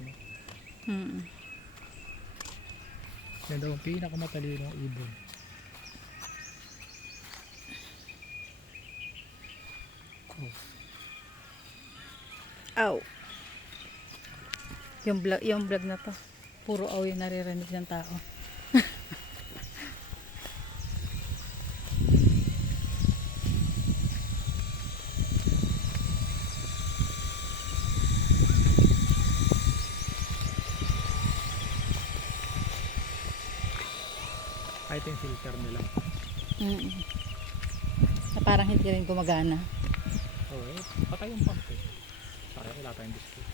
no? Hmm. Yan daw ang pinakamatalino ng ibon. Aw. Yung vlog na to, puro aw yung naririnig ng tao. Kahit yung filter nila. Na parang hindi rin gumagana. Oo, patay yung pump eh. Parang wala tayong display.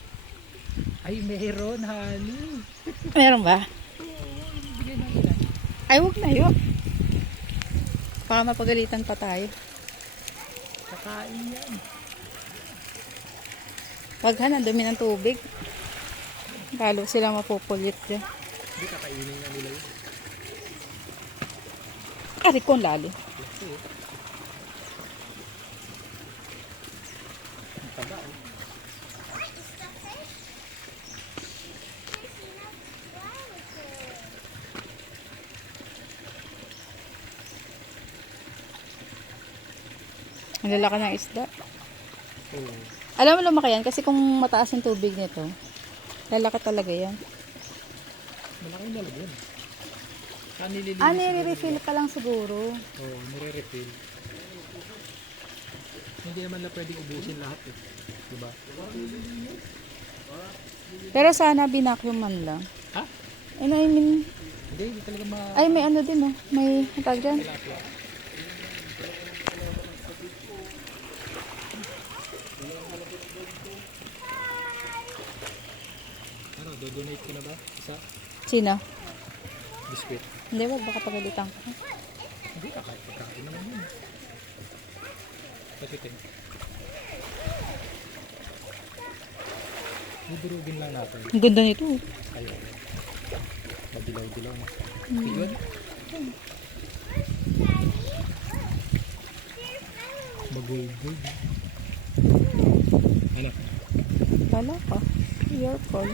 Ay, meron, honey. Meron ba? Bigay na nila. Ay, huwag na yun. Baka mapagalitan pa tayo. Kakain yan. Wag ha, dumi ng tubig. Lalo sila mapupulit dyan. Hindi, kakainin na nila yun. Ari ko lalo. Laki eh. Ang taba eh. Ang lalaki ng isda. Oo. Alam mo lumaki yan kasi kung mataas yung tubig nito, lalaki talaga yan. Malaking lalagyan. Nililinis Nire-refill pa lang siguro. Oo, nire-refill. Hindi naman na pwedeng ubusin lahat eh. Diba? Pero sana binacuum man lang. Ha? I mean, Hindi talaga ay may ano din oh. May tag dyan. tilapia. Ano, do-donate ko na ba? Isa? Sino? Biscuit. Hindi, wag baka pagalitan ko. Hindi ka kahit pagkain naman yun. Pasitin. Dudurugin lang natin. Ang ganda nito. Kayo. Madilaw-dilaw na. Yun. Mag-gold. Ano? Wala pa. Your call.